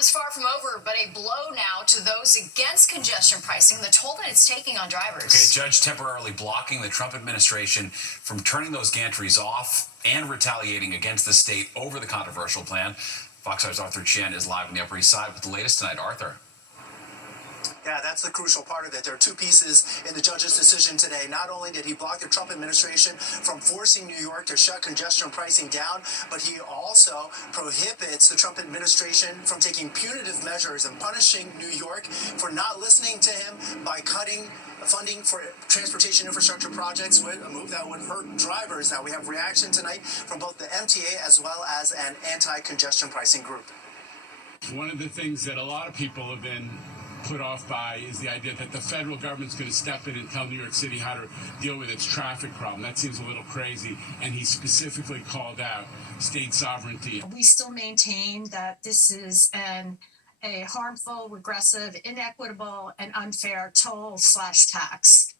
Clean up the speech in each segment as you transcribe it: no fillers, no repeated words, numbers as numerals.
is far from over, but a blow now to those against congestion pricing, the toll that it's taking on drivers. Okay, a judge temporarily blocking the Trump administration from turning those gantries off and retaliating against the state over the controversial plan. Fox 5's Arthur Chen is live on the Upper East Side with the latest tonight. Arthur. Yeah, that's the crucial part of it. There are two pieces in the judge's decision today. Not only did he block the Trump administration from forcing New York to shut congestion pricing down, but he also prohibits the Trump administration from taking punitive measures and punishing New York for not listening to him by cutting funding for transportation infrastructure projects, a move that would hurt drivers. Now, we have reaction tonight from both the MTA as well as an anti-congestion pricing group. One of the things that a lot of people have been put off by is the idea that the federal government's going to step in and tell New York City how to deal with its traffic problem. That seems a little crazy, and he specifically called out state sovereignty. We still maintain that this is a harmful, regressive, inequitable, and unfair toll/tax.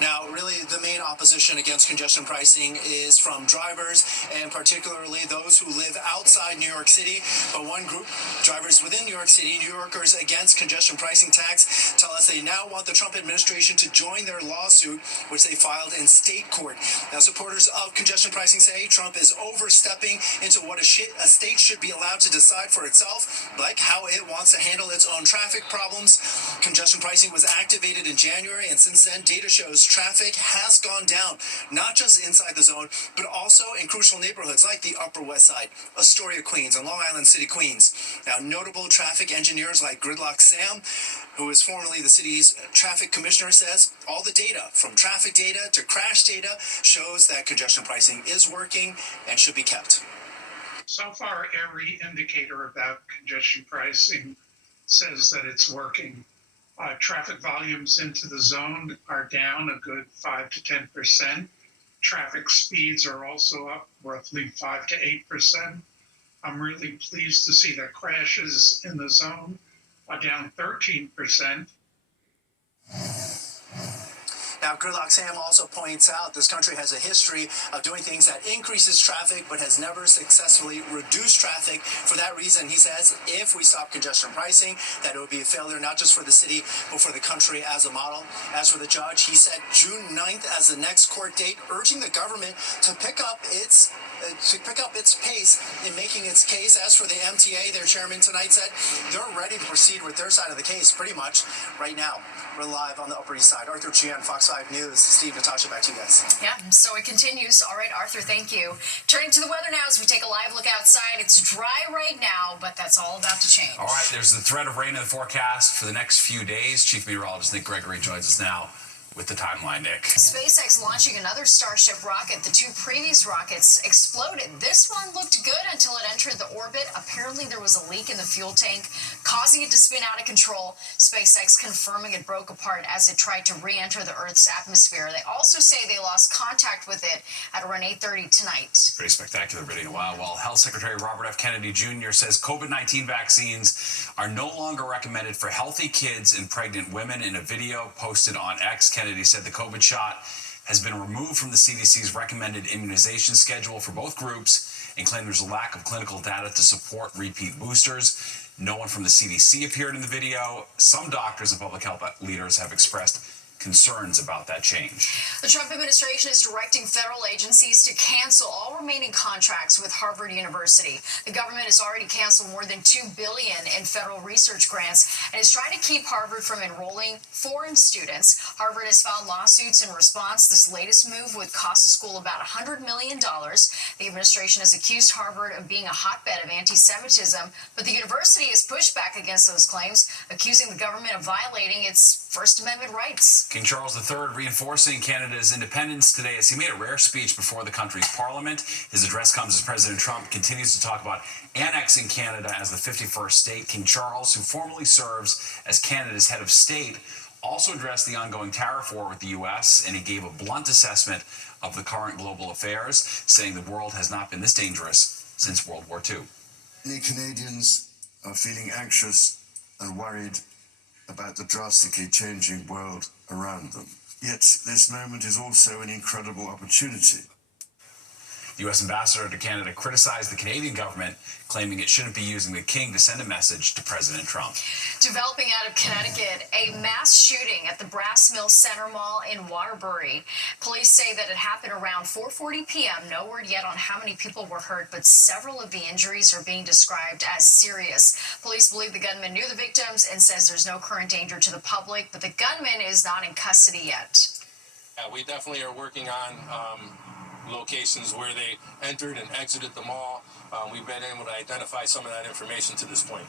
Now, really, the main opposition against congestion pricing is from drivers, and particularly those who live outside New York City. But one group, drivers within New York City, New Yorkers against congestion pricing tax, tell us they now want the Trump administration to join their lawsuit, which they filed in state court. Now, supporters of congestion pricing say Trump is overstepping into what a state should be allowed to decide for itself, like how it wants to handle its own traffic problems. Congestion pricing was activated in January, and since then, data shows traffic has gone down, not just inside the zone, but also in crucial neighborhoods like the Upper West Side, Astoria, Queens, and Long Island City, Queens. Now, notable traffic engineers like Gridlock Sam, who is formerly the city's traffic commissioner, says all the data, from traffic data to crash data, shows that congestion pricing is working and should be kept. So far, every indicator about congestion pricing says that it's working. Traffic volumes into the zone are down a good 5 to 10%. Traffic speeds are also up roughly 5 to 8%. I'm really pleased to see that crashes in the zone are down 13%. Now, Gridlock Sam also points out this country has a history of doing things that increases traffic but has never successfully reduced traffic. For that reason, he says, if we stop congestion pricing, that it would be a failure not just for the city but for the country as a model. As for the judge, he set June 9th as the next court date, urging the government to pick up its pace in making its case. As for the MTA, their chairman tonight said they're ready to proceed with their side of the case pretty much right now. We're live on the Upper East Side. Arthur Chen, Fox 5 News. Steve, Natasha, back to you guys. Yeah, so it continues. All right, Arthur, thank you. Turning to the weather now as we take a live look outside. It's dry right now, but that's all about to change. All right, there's the threat of rain in the forecast for the next few days. Chief Meteorologist Nick Gregory joins us now with the timeline, Nick. SpaceX launching another Starship rocket. The two previous rockets exploded. This one looked good until it entered the orbit. Apparently there was a leak in the fuel tank, causing it to spin out of control. SpaceX confirming it broke apart as it tried to re-enter the Earth's atmosphere. They also say they lost contact with it at around 8:30 tonight. Pretty spectacular video. Wow. Well, Health Secretary Robert F. Kennedy Jr. says COVID-19 vaccines are no longer recommended for healthy kids and pregnant women. In a video posted on X, Kennedy said the COVID shot has been removed from the CDC's recommended immunization schedule for both groups and claimed there's a lack of clinical data to support repeat boosters. No one from the CDC appeared in the video. Some doctors and public health leaders have expressed concerns about that change. The Trump administration is directing federal agencies to cancel all remaining contracts with Harvard University. The government has already canceled more than $2 billion in federal research grants and is trying to keep Harvard from enrolling foreign students. Harvard has filed lawsuits in response. This latest move would cost the school about $100 million. The administration has accused Harvard of being a hotbed of anti-Semitism, but the university has pushed back against those claims, accusing the government of violating its First Amendment rights. King Charles III reinforcing Canada's independence today as he made a rare speech before the country's parliament. His address comes as President Trump continues to talk about annexing Canada as the 51st state. King Charles, who formerly serves as Canada's head of state, also addressed the ongoing tariff war with the U.S., and he gave a blunt assessment of the current global affairs, saying the world has not been this dangerous since World War II. Many Canadians are feeling anxious and worried about the drastically changing world around them. Yet this moment is also an incredible opportunity. The U.S. ambassador to Canada criticized the Canadian government, claiming it shouldn't be using the king to send a message to President Trump. Developing out of Connecticut, a mass shooting at the Brass Mill Center Mall in Waterbury. Police say that it happened around 4:40 p.m. No word yet on how many people were hurt, but several of the injuries are being described as serious. Police believe the gunman knew the victims and says there's no current danger to the public, but the gunman is not in custody yet. We definitely are working on locations where they entered and exited the mall. We've been able to identify some of that information to this point.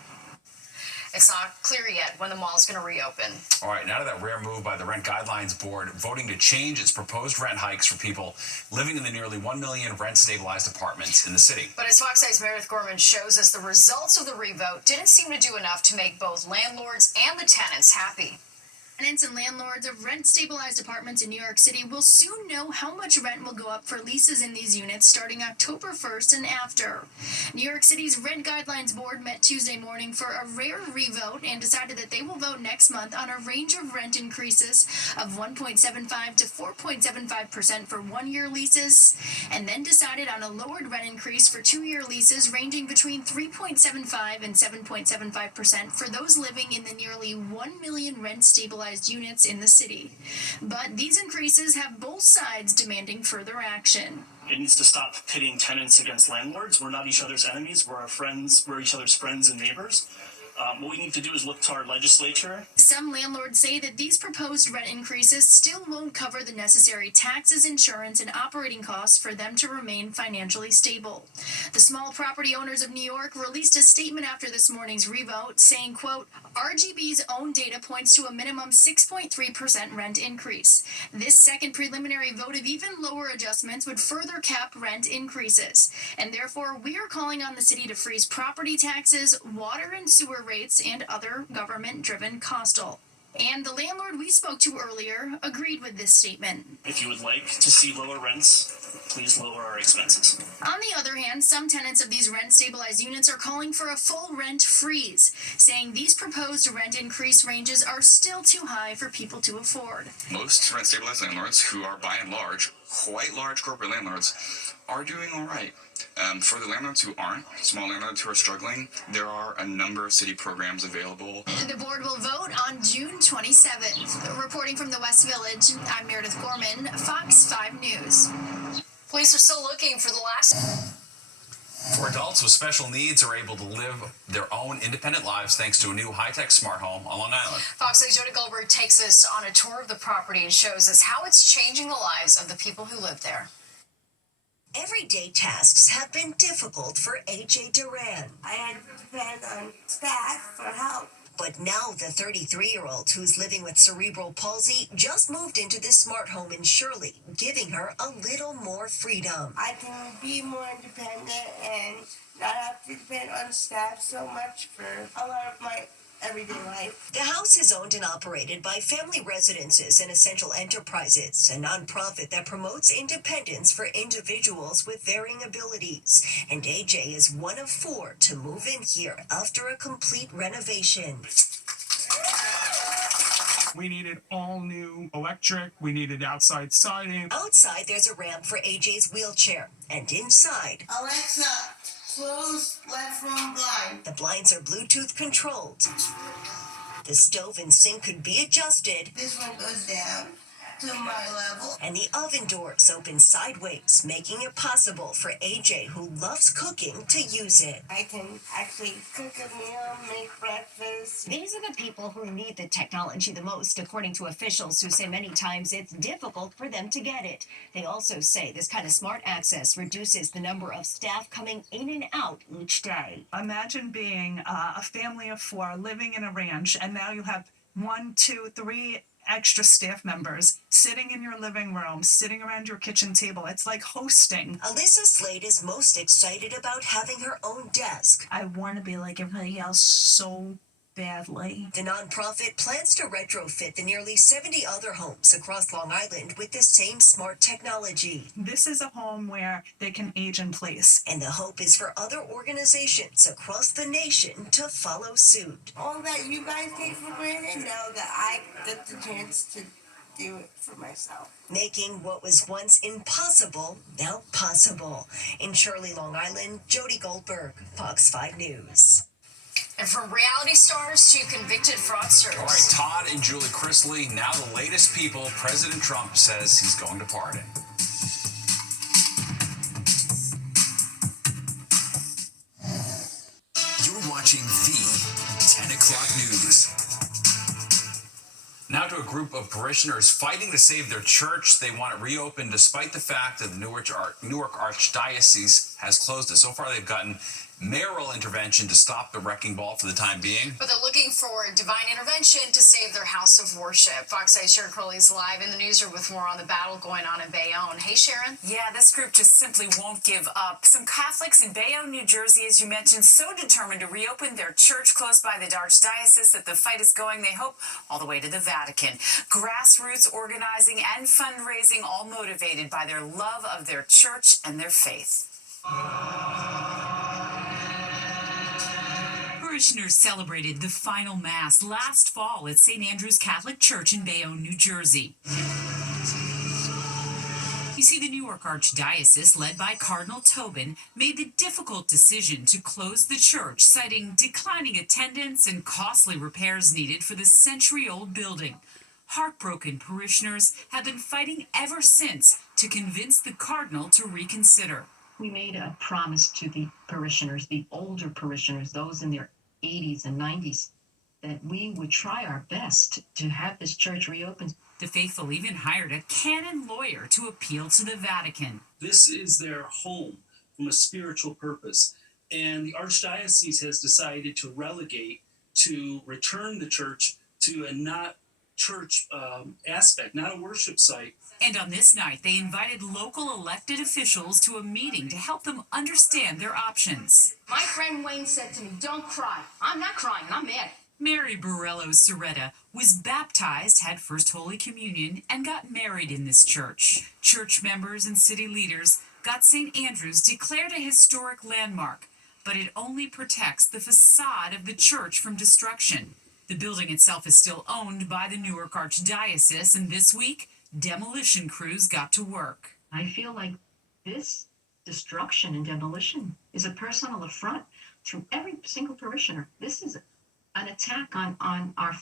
It's not clear yet when the mall is going to reopen. All right, now to that rare move by the Rent Guidelines Board, voting to change its proposed rent hikes for people living in the nearly 1 million rent-stabilized apartments in the city. But as Fox 8's Meredith Gorman shows us, the results of the revote didn't seem to do enough to make both landlords and the tenants happy. Tenants and landlords of rent-stabilized apartments in New York City will soon know how much rent will go up for leases in these units starting October 1st and after. New York City's Rent Guidelines Board met Tuesday morning for a rare revote and decided that they will vote next month on a range of rent increases of 1.75 to 4.75% for one-year leases, and then decided on a lowered rent increase for two-year leases ranging between 3.75 and 7.75% for those living in the nearly 1 million rent-stabilized units in the city. But these increases have both sides demanding further action. It needs to stop pitting tenants against landlords. We're not each other's enemies. We're our friends. We're each other's friends and neighbors. What we need to do is look to our legislature. Some landlords say that these proposed rent increases still won't cover the necessary taxes, insurance, and operating costs for them to remain financially stable. The Small Property Owners of New York released a statement after this morning's revote saying, quote, RGB's own data points to a minimum 6.3% rent increase. This second preliminary vote of even lower adjustments would further cap rent increases. And therefore, we are calling on the city to freeze property taxes, water and sewer rates, and other government-driven costs. And the landlord we spoke to earlier agreed with this statement. If you would like to see lower rents, please lower our expenses. On the other hand, some tenants of these rent-stabilized units are calling for a full rent freeze, saying these proposed rent increase ranges are still too high for people to afford. Most rent-stabilized landlords, who are by and large quite large corporate landlords, are doing all right. For the landlords who aren't, small landlords who are struggling, there are a number of city programs available. The board will vote on June 27th. Reporting from the West Village, I'm Meredith Gorman, Fox 5 News. Police are still looking for the last... For adults with special needs are able to live their own independent lives thanks to a new high-tech smart home on Long Island. Fox 8's Jody Goldberg takes us on a tour of the property and shows us how it's changing the lives of the people who live there. Everyday tasks have been difficult for AJ Duran. I had to depend on staff for help. But now the 33-year-old who's living with cerebral palsy just moved into this smart home in Shirley, giving her a little more freedom. I can be more independent and not have to depend on staff so much for a lot of my everyday life. The house is owned and operated by Family Residences and Essential Enterprises, a nonprofit that promotes independence for individuals with varying abilities. And AJ is one of 4 to move in here after a complete renovation. We needed all new electric. We needed outside siding. Outside, there's a ramp for AJ's wheelchair. And inside, Alexa, close left room blind. the blinds are Bluetooth controlled. The stove and sink could be adjusted. This one goes down to my level. And the oven doors open sideways, making it possible for AJ, who loves cooking, to use it. I can actually cook a meal, make breakfast. These are the people who need the technology the most, according to officials who say many times it's difficult for them to get it. They also say this kind of smart access reduces the number of staff coming in and out each day. Imagine being a family of 4 living in a ranch, and now you have 1, 2, 3 extra staff members sitting in your living room, sitting around your kitchen table. It's like hosting. Alyssa Slade is most excited about having her own desk. I want to be like everybody else so badly. The nonprofit plans to retrofit the nearly 70 other homes across Long Island with the same smart technology. This is a home where they can age in place. And the hope is for other organizations across the nation to follow suit. All that you guys take for granted, now that I get the chance to do it for myself. Making what was once impossible now possible. In Shirley, Long Island, Jody Goldberg, Fox 5 News. And from reality stars to convicted fraudsters. All right, Todd and Julie Chrisley, now the latest people President Trump says he's going to pardon. You're watching the 10 o'clock news. Now to a group of parishioners fighting to save their church. They want it reopened despite the fact that the Newark Archdiocese has closed it. So far, they've gotten mayoral intervention to stop the wrecking ball for the time being. But they're looking for divine intervention to save their house of worship. Fox 8 Sharon Crowley is live in the newsroom with more on the battle going on in Bayonne. Hey, Sharon. Yeah, this group just simply won't give up. Some Catholics in Bayonne, New Jersey, as you mentioned, so determined to reopen their church closed by the Archdiocese that the fight is going, they hope, all the way to the Vatican. Grassroots organizing and fundraising, all motivated by their love of their church and their faith. Parishioners celebrated the final Mass last fall at St. Andrew's Catholic Church in Bayonne, New Jersey. You see, the Newark Archdiocese, led by Cardinal Tobin, made the difficult decision to close the church, citing declining attendance and costly repairs needed for the century-old building. Heartbroken parishioners have been fighting ever since to convince the Cardinal to reconsider. We made a promise to the parishioners, the older parishioners, those in their 80s and 90s, that we would try our best to have this church reopened. The faithful even hired a canon lawyer to appeal to the Vatican. This is their home from a spiritual purpose. And the Archdiocese has decided to relegate, to return the church to a not church aspect, not a worship site. And on this night, they invited local elected officials to a meeting to help them understand their options. My friend Wayne said to me, "Don't cry." I'm not crying, I'm mad. Mary Borello Soretta was baptized, had First Holy Communion, and got married in this church. Church members and city leaders got St. Andrew's declared a historic landmark, but it only protects the facade of the church from destruction. The building itself is still owned by the Newark Archdiocese, and this week, demolition crews got to work. I feel like this destruction and demolition is a personal affront to every single parishioner. This is an attack on our,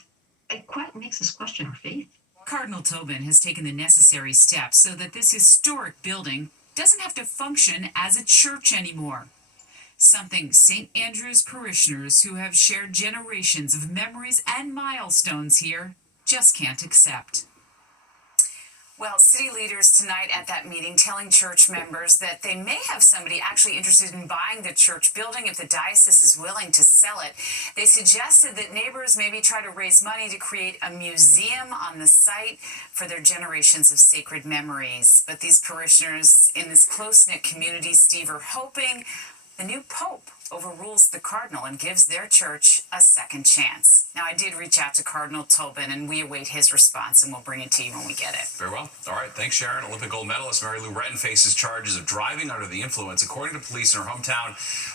it quite makes us question our faith. Cardinal Tobin has taken the necessary steps so that this historic building doesn't have to function as a church anymore. Something St. Andrew's parishioners who have shared generations of memories and milestones here just can't accept. Well, city leaders tonight at that meeting telling church members that they may have somebody actually interested in buying the church building if the diocese is willing to sell it. They suggested that neighbors maybe try to raise money to create a museum on the site for their generations of sacred memories. But these parishioners in this close-knit community, Steve, are hoping the new pope overrules the cardinal and gives their church a second chance. Now, I did reach out to Cardinal Tobin, and we await his response, and we'll bring it to you when we get it. Very well. All right. Thanks, Sharon. Olympic gold medalist Mary Lou Retton faces charges of driving under the influence. According to police in her hometown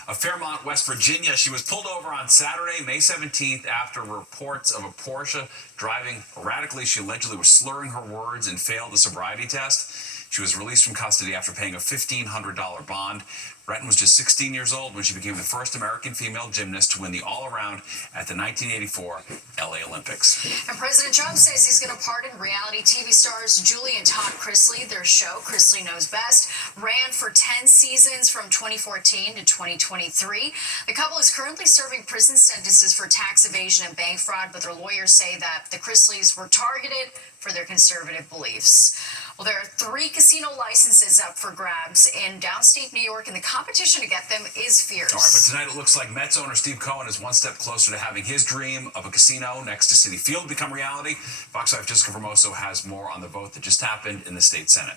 of Fairmont, West Virginia, she was pulled over on Saturday, May 17th, after reports of a Porsche driving erratically. She allegedly was slurring her words and failed the sobriety test. She was released from custody after paying a $1,500 bond. Retton was just 16 years old when she became the first American female gymnast to win the all-around at the 1984 LA Olympics. And President Trump says he's going to pardon reality TV stars Julie and Todd Chrisley. Their show, Chrisley Knows Best, ran for 10 seasons from 2014 to 2023. The couple is currently serving prison sentences for tax evasion and bank fraud, but their lawyers say that the Chrisleys were targeted for their conservative beliefs. Well, there are 3 casino licenses up for grabs in downstate New York, and the competition to get them is fierce. All right, but tonight it looks like Mets owner Steve Cohen is one step closer to having his dream of a casino next to Citi Field become reality. Fox 5 Jessica Formoso has more on the vote that just happened in the state Senate.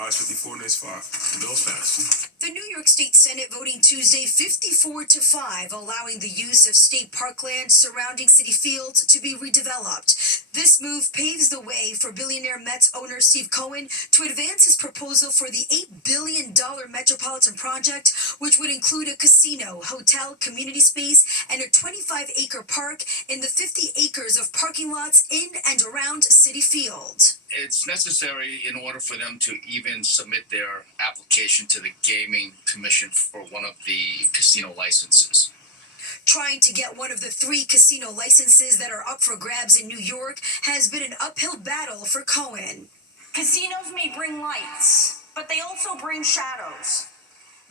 Ayes 54, nays 5. The bill's passed. The New York State Senate voting Tuesday 54-5, allowing the use of state parkland surrounding Citi Field to be redeveloped. This move paves the way for billionaire Mets owner Steve Cohen to advance his proposal for the $8 billion metropolitan project, which would include a casino, hotel, community space, and a 25-acre park in the 50 acres of parking lots in and around Citi Field. It's necessary in order for them to even submit their application to the Gaming Commission for one of the casino licenses. Trying to get one of the 3 casino licenses that are up for grabs in New York has been an uphill battle for Cohen. Casinos may bring lights, but they also bring shadows.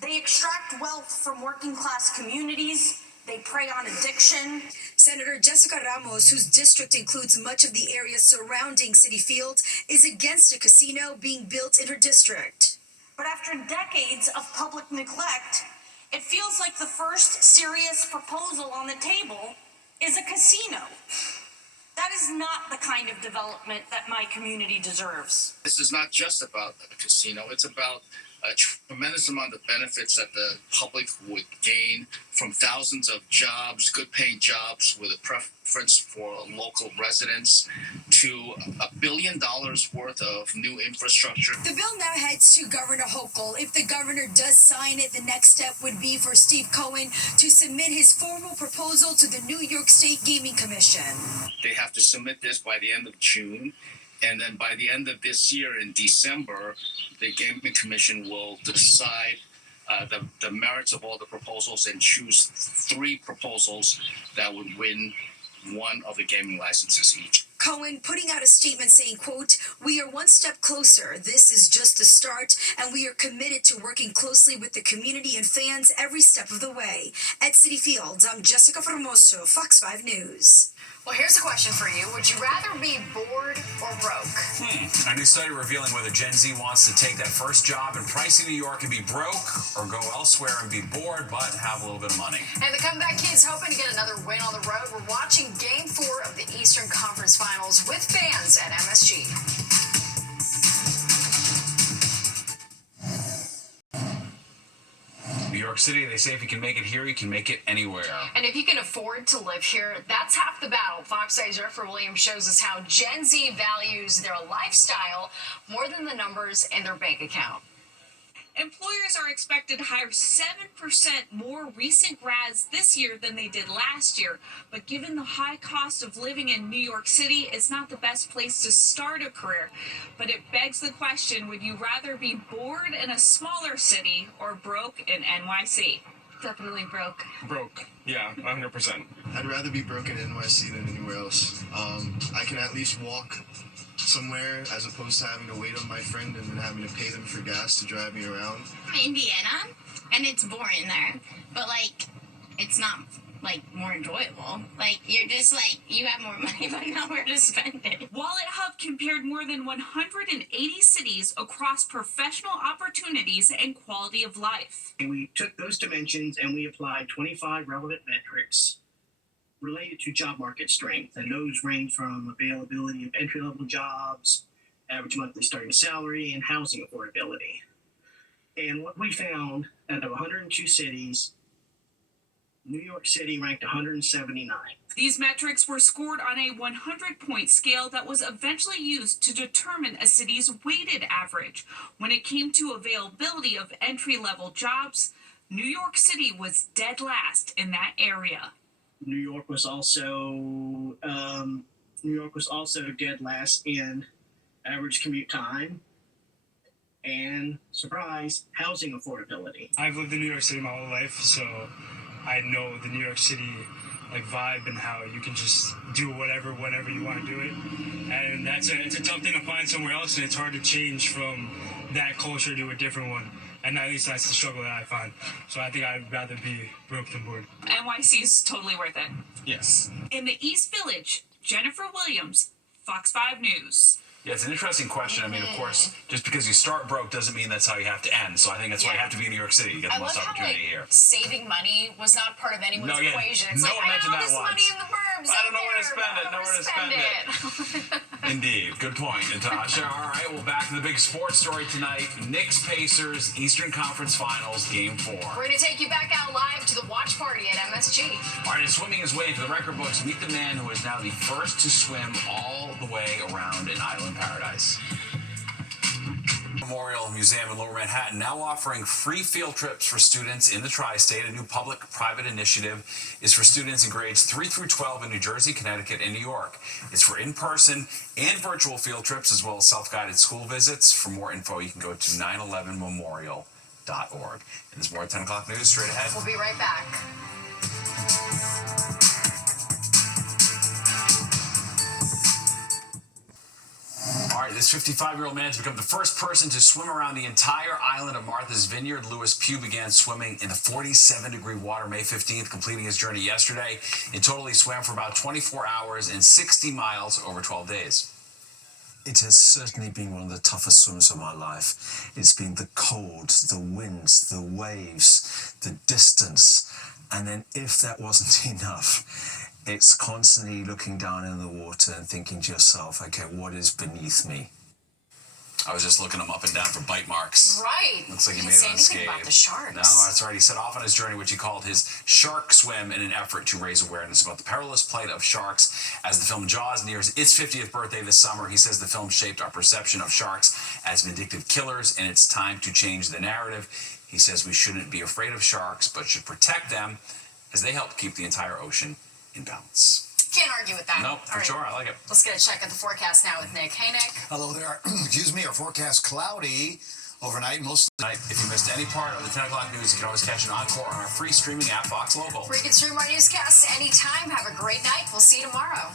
They extract wealth from working class communities. They prey on addiction. Senator Jessica Ramos, whose district includes much of the area surrounding Citi Field, is against a casino being built in her district. But after decades of public neglect, it feels like the first serious proposal on the table is a casino. That is not the kind of development that my community deserves. This is not just about a casino, it's about a tremendous amount of benefits that the public would gain from thousands of jobs, good paying jobs with a preference for local residents, to $1 billion worth of new infrastructure. The bill now heads to Governor Hochul. If the governor does sign it, the next step would be for Steve Cohen to submit his formal proposal to the New York State Gaming Commission. They have to submit this by the end of June. And then by the end of this year, in December, the Gaming Commission will decide the merits of all the proposals and choose 3 proposals that would win one of the gaming licenses each. Cohen putting out a statement saying, quote, "We are one step closer. This is just the start, and we are committed to working closely with the community and fans every step of the way." At Citi Field, I'm Jessica Formoso, Fox 5 News. Well, here's a question for you. Would you rather be bored or broke? A new study revealing whether Gen Z wants to take that first job in pricey New York and be broke, or go elsewhere and be bored but have a little bit of money. And the comeback kids hoping to get another win on the road. We're watching Game 4 of the Eastern Conference Finals with fans at MSG. New York City, they say if you can make it here, you can make it anywhere. And if you can afford to live here, that's half the battle. Fox 5's Jennifer Williams shows us how Gen Z values their lifestyle more than the numbers in their bank account. Employers are expected to hire 7% more recent grads this year than they did last year. But given the high cost of living in New York City, it's not the best place to start a career. But it begs the question, would you rather be bored in a smaller city or broke in NYC? Definitely broke. Broke. Yeah, 100%. I'd rather be broke in NYC than anywhere else. I can at least walk somewhere as opposed to having to wait on my friend and then having to pay them for gas to drive me around. Indiana, and it's boring there, but it's not more enjoyable. You're just you have more money but nowhere to spend it. Wallet Hub compared more than 180 cities across professional opportunities and quality of life. We took those dimensions and we applied 25 relevant metrics related to job market strength, and those range from availability of entry-level jobs, average monthly starting salary, and housing affordability. And what we found, out of 102 cities, New York City ranked 179. These metrics were scored on a 100-point scale that was eventually used to determine a city's weighted average. When it came to availability of entry-level jobs, New York City was dead last in that area. New York was also dead last in average commute time and, surprise, housing affordability. I've lived in New York City my whole life, so I know the New York City vibe and how you can just do whatever, whenever you want to do it. And it's a tough thing to find somewhere else, and it's hard to change from that culture to a different one. And at least that's the struggle that I find. So I think I'd rather be broke than bored. NYC is totally worth it. Yes. In the East Village, Jennifer Williams, Fox 5 News. Yeah, it's an interesting question. I mean, of course, just because you start broke doesn't mean that's how you have to end. So I think that's why you have to be in New York City to get the most opportunity here. Saving money was not part of anyone's equation. It's no one mentioned that once. Money in the burbs. I don't know where to spend it. Nowhere to spend it. Indeed. Good point, Natasha. All right, well, back to the big sports story tonight. Knicks Pacers Eastern Conference Finals, Game 4. We're going to take you back out live to the watch party at MSG. All right, and swimming his way to the record books, meet the man who is now the first to swim all the way around an island paradise. Memorial Museum in Lower Manhattan now offering free field trips for students in the tri-state. A new public-private initiative is for students in grades 3 through 12 in New Jersey, Connecticut, and New York. It's for in-person and virtual field trips as well as self-guided school visits. For more info, you can go to 911memorial.org. And there's more at 10 o'clock news straight ahead. We'll be right back. All right, this 55-year-old man has become the first person to swim around the entire island of Martha's Vineyard. Lewis Pugh began swimming in the 47-degree water May 15th, completing his journey yesterday. In total, he swam for about 24 hours and 60 miles over 12 days. It has certainly been one of the toughest swims of my life. It's been the cold, the winds, the waves, the distance. And then if that wasn't enough, it's constantly looking down in the water and thinking to yourself, okay, what is beneath me? I was just looking him up and down for bite marks. Right. Looks like he Didn't made it say anything unscathed. about the sharks. No, that's right. He set off on his journey, which he called his shark swim, in an effort to raise awareness about the perilous plight of sharks. As the film Jaws nears its 50th birthday this summer, he says the film shaped our perception of sharks as vindictive killers, and it's time to change the narrative. He says we shouldn't be afraid of sharks, but should protect them as they help keep the entire ocean in balance. Can't argue with that. Nope, for All right. sure. I like it. Let's get a check at the forecast now with Nick. Hey, Nick. Hello there. Excuse me. Our forecast cloudy overnight. Most Tonight, if you missed any part of the 10 o'clock news, you can always catch an encore on our free streaming app, Fox Local. Where you can stream our newscasts anytime. Have a great night. We'll see you tomorrow.